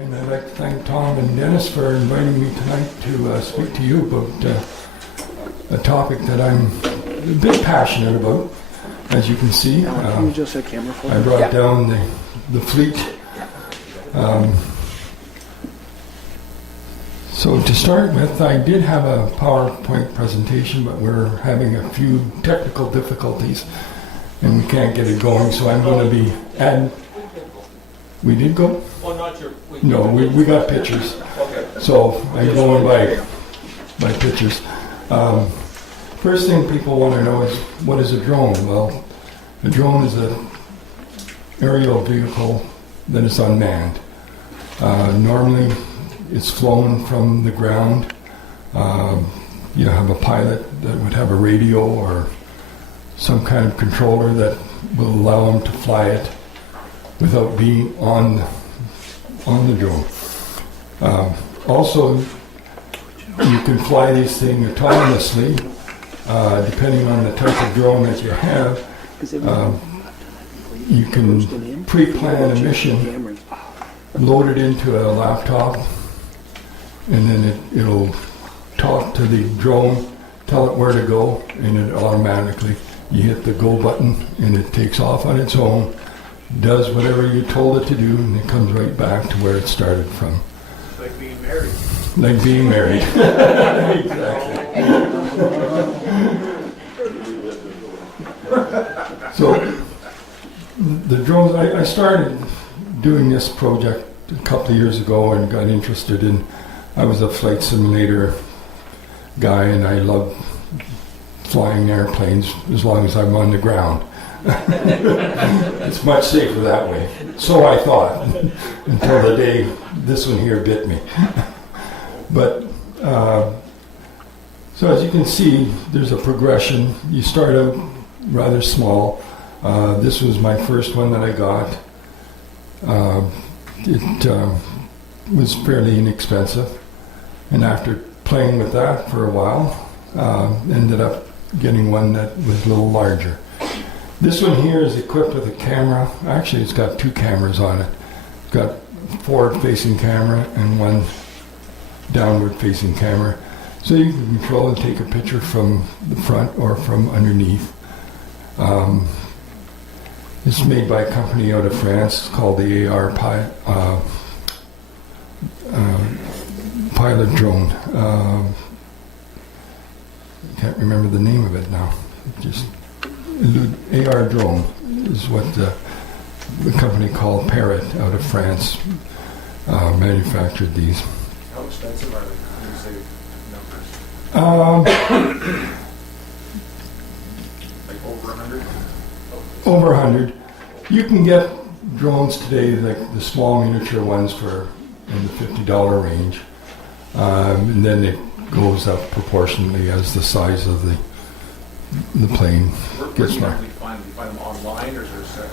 And I'd like to thank Tom and Dennis for inviting me tonight to speak to you about a topic that I'm a bit passionate about, as you can see. Can you just a camera for I brought down the fleet. So to start with, I did have a PowerPoint presentation, but we're having a few technical difficulties and we can't get it going, so I'm going to be adding. We did go? Well, not your. No, we got pictures. Okay. So I'm going by pictures. First thing people want to know is, what is a drone? Well, a drone is an aerial vehicle that is unmanned. Normally, it's flown from the ground. You have a pilot that would have a radio or some kind of controller that will allow them to fly it without being on the drone. Also, you can fly these things autonomously, depending on the type of drone that you have. You can pre-plan a mission, load it into a laptop, and then it'll talk to the drone, tell it where to go, and it automatically, you hit the go button and it takes off on its own, does whatever you told it to do, and it comes right back to where it started from. It's like being married. Like being married. Exactly. So, the drones, I started doing this project a couple of years ago and got interested in, I was a flight simulator guy and I love flying airplanes as long as I'm on the ground. It's much safer that way. So I thought, until the day this one here bit me. But, so as you can see, there's a progression. You start out rather small. This was my first one that I got. It was fairly inexpensive. And after playing with that for a while, ended up getting one that was a little larger. This one here is equipped with a camera. Actually, it's got two cameras on it. It's got forward-facing camera and one downward-facing camera. So you can control and take a picture from the front or from underneath. It's made by a company out of France called the AR Pilot Drone. I can't remember the name of it now. Just AR Drone is what the company called Parrot out of France manufactured these. How expensive are they? Can you say numbers? Like over 100? Over 100. You can get drones today, like the small miniature ones, for in the $50 range. And then it goes up proportionally as the size of the plane Where gets do you more. normally find them? Do you find them online or is there a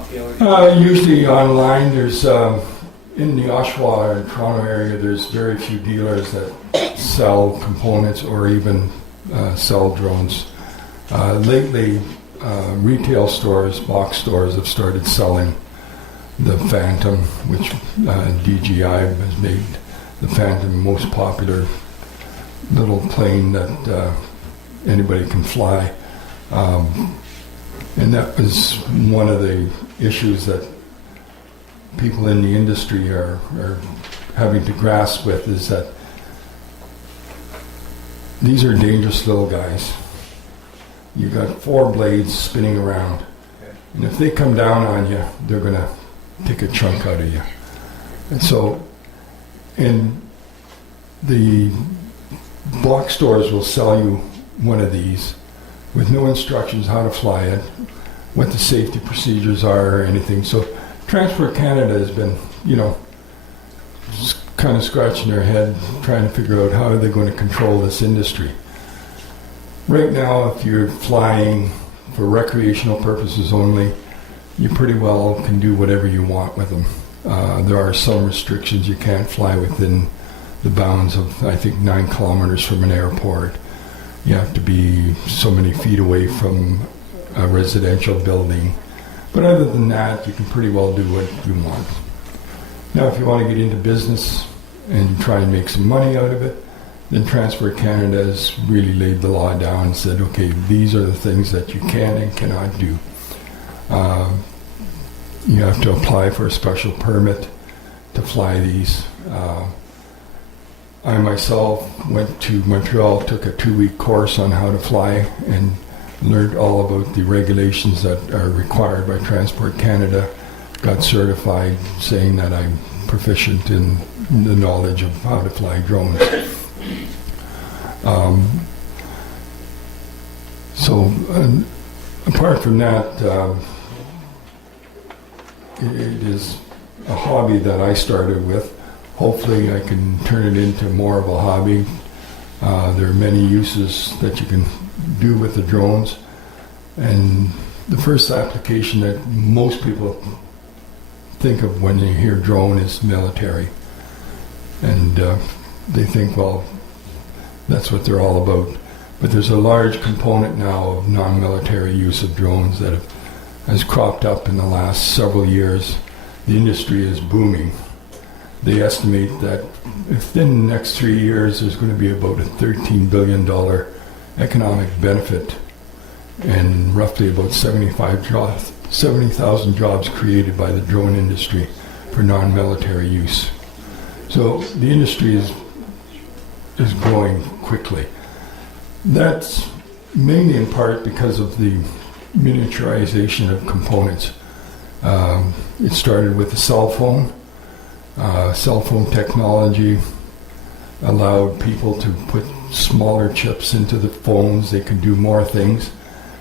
retailer? Usually online. There's in the Oshawa and Toronto area, there's very few dealers that sell components or even sell drones. Lately, retail stores, box stores, have started selling the Phantom, which DJI has made the Phantom most popular little plane that anybody can fly. And that was one of the issues that people in the industry are having to grasp with, is that these are dangerous little guys. You've got four blades spinning around. And if they come down on you, they're going to take a chunk out of you. And so, and the box stores will sell you one of these with no instructions how to fly it, what the safety procedures are or anything. So Transport Canada has been, just kind of scratching their head trying to figure out how are they going to control this industry. Right now, if you're flying for recreational purposes only, you pretty well can do whatever you want with them. There are some restrictions. You can't fly within the bounds of, I think, 9 kilometers from an airport. You have to be so many feet away from a residential building. But other than that, you can pretty well do what you want. Now, if you want to get into business and try and make some money out of it, then Transport Canada has really laid the law down and said, okay, these are the things that you can and cannot do. You have to apply for a special permit to fly these. I myself went to Montreal, took a 2-week course on how to fly, and learned all about the regulations that are required by Transport Canada. Got certified, saying that I'm proficient in the knowledge of how to fly drones. Apart from that, it is a hobby that I started with. Hopefully I can turn it into more of a hobby. There are many uses that you can do with the drones. And the first application that most people think of when they hear drone is military. And they think, well, that's what they're all about. But there's a large component now of non-military use of drones that has cropped up in the last several years. The industry is booming. They estimate that within the next 3 years, there's going to be about a $13 billion economic benefit and roughly about 70,000 jobs created by the drone industry for non-military use. So the industry is growing quickly. That's mainly in part because of the miniaturization of components. It started with the cell phone. Cell phone technology allowed people to put smaller chips into the phones. They could do more things.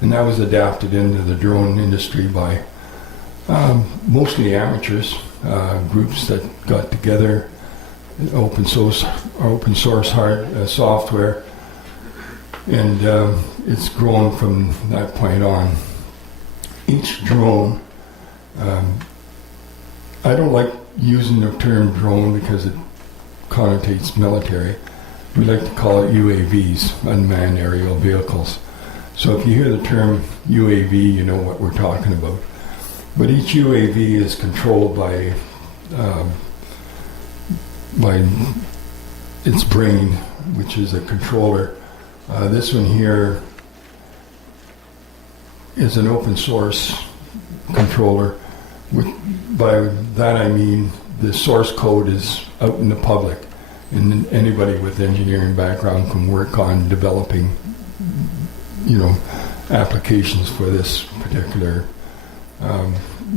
And that was adapted into the drone industry by mostly amateurs, groups that got together, open source software, and it's grown from that point on. Each drone, I don't like using the term drone because it connotates military. We like to call it UAVs, unmanned aerial vehicles. So if you hear the term UAV, you know what we're talking about. But each UAV is controlled by its brain, which is a controller. This one here is an open source controller. By that I mean the source code is out in the public, and anybody with engineering background can work on developing, applications for this particular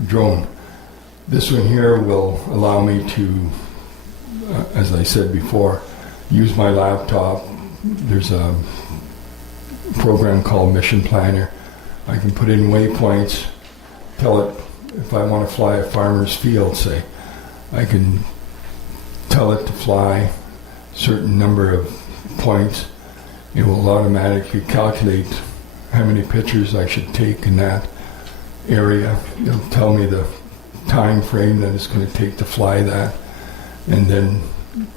drone. This one here will allow me to, as I said before, use my laptop. There's a program called Mission Planner. I can put in waypoints, tell it if I want to fly a farmer's field, say, I can tell it to fly a certain number of points. It will automatically calculate how many pictures I should take in that area. It'll tell me the time frame that it's going to take to fly that, and then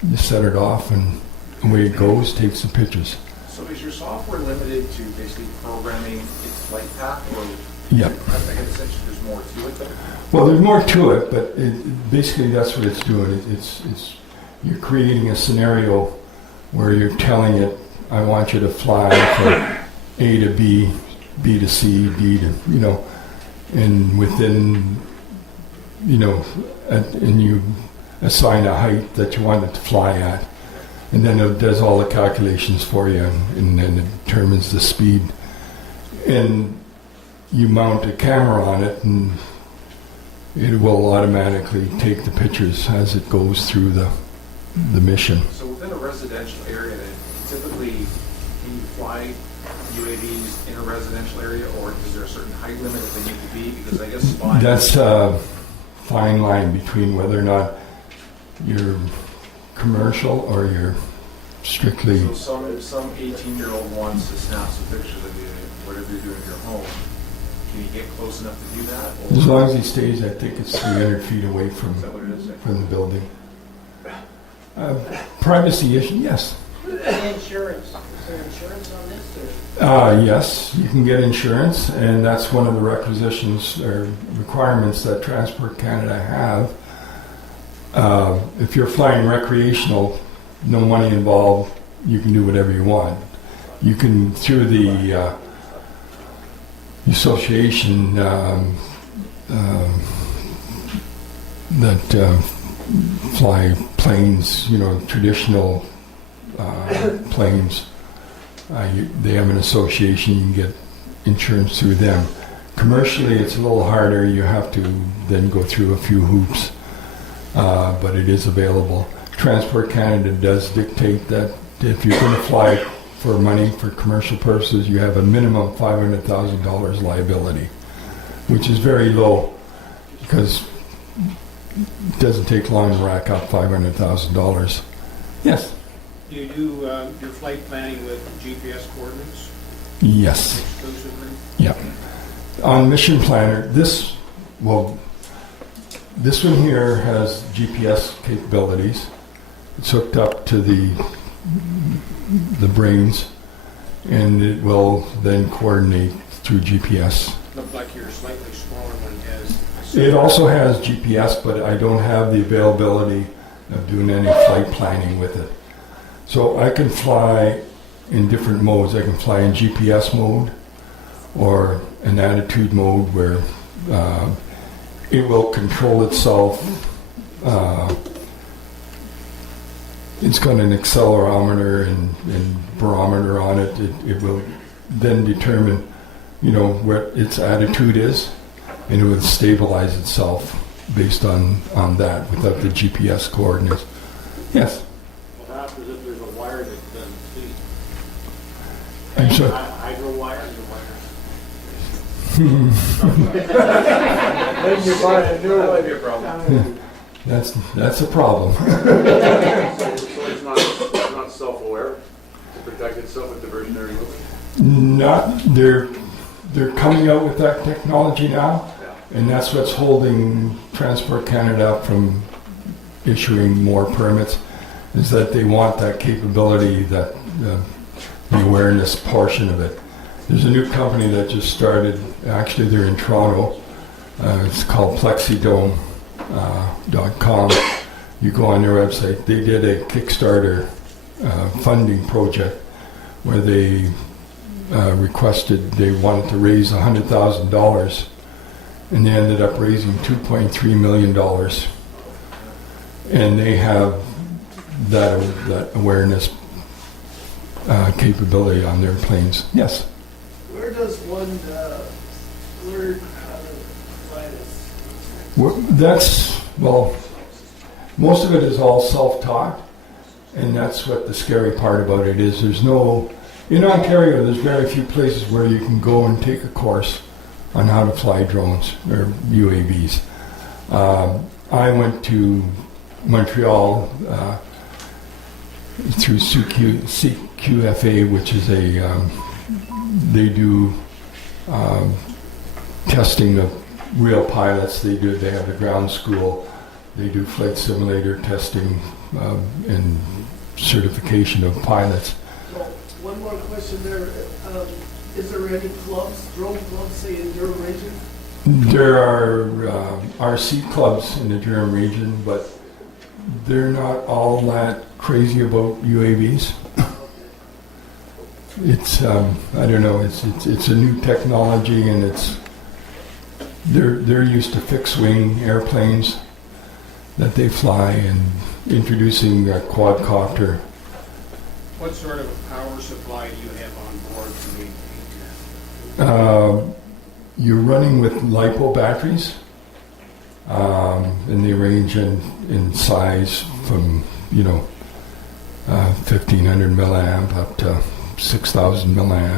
you set it off and away it goes, takes the pictures. So is your software limited to basically programming its flight path, or Yeah. I guess essentially there's more to it? Well, there's more to it, but basically that's what it's doing. It's you're creating a scenario where you're telling it, I want you to fly from A to B, B to C, D to, and within, and you assign a height that you want it to fly at. And then it does all the calculations for you, and then it determines the speed. And you mount a camera on it, and it will automatically take the pictures as it goes through the mission. So within a residential area, then typically can you fly UAVs in a residential area, or is there a certain height limit that they need to be? Because I guess flying... That's a fine line between whether or not you're commercial or you're strictly... So some 18-year-old wants to snap some pictures of you, whatever you're doing in your home. Can you get close enough to do that? Or As long as he stays, I think it's 300 feet away from is that what it is? the building. Privacy issue, yes. Insurance. Is there insurance on this? Or? Yes, you can get insurance, and that's one of the requisitions or requirements that Transport Canada have. If you're flying recreational, no money involved, you can do whatever you want. You can, through the association that fly planes, traditional planes, they have an association, you can get insurance through them. Commercially, it's a little harder. You have to then go through a few hoops, but it is available. Transport Canada does dictate that if you're going to fly for money for commercial purposes, you have a minimum $500,000 liability, which is very low because it doesn't take long to rack up $500,000. Yes? Do you do your flight planning with GPS coordinates Yes. exclusively? Yeah. On Mission Planner, this one here has GPS capabilities. It's hooked up to the brains, and it will then coordinate through GPS. Looked like your slightly smaller one has. It also has GPS, but I don't have the availability of doing any flight planning with it. So I can fly in different modes. I can fly in GPS mode or an attitude mode where it will control itself. It's got an accelerometer and barometer on it. It will then determine, what its attitude is, and it will stabilize itself based on that without the GPS coordinates. Yes. What happens if there's a wire that doesn't see? I'm sorry. Hydro wire, the wire. Then you buy a new That would one. be a problem. That's a problem. So it's not self-aware to protect itself with diversionary movement? They're coming out with that technology now, and that's what's holding Transport Canada up from issuing more permits, is that they want that capability, that the awareness portion of it. There's a new company that just started, actually they're in Toronto, it's called plexidome.com. You go on their website, they did a Kickstarter funding project where they requested, they wanted to raise $100,000, and they ended up raising $2.3 million. And they have that awareness capability on their planes. Yes? Where does one learn how to fly this? Most of it is all self-taught, and that's what the scary part about it is. In Ontario, there's very few places where you can go and take a course on how to fly drones or UAVs. I went to Montreal through CQFA, which is they do testing of real pilots. They have a ground school. They do flight simulator testing and certification of pilots. So, one more question there. Is there any clubs, drone clubs, say in your region? There are RC clubs in the Durham region, but they're not all that crazy about UAVs. It's I don't know. It's a new technology, and they're used to fixed wing airplanes that they fly, and introducing a quadcopter. What sort of power supply do you have on board to maintain that? You're running with LiPo batteries, and they range in size from 1500 milliamp up to 6000 milliamp.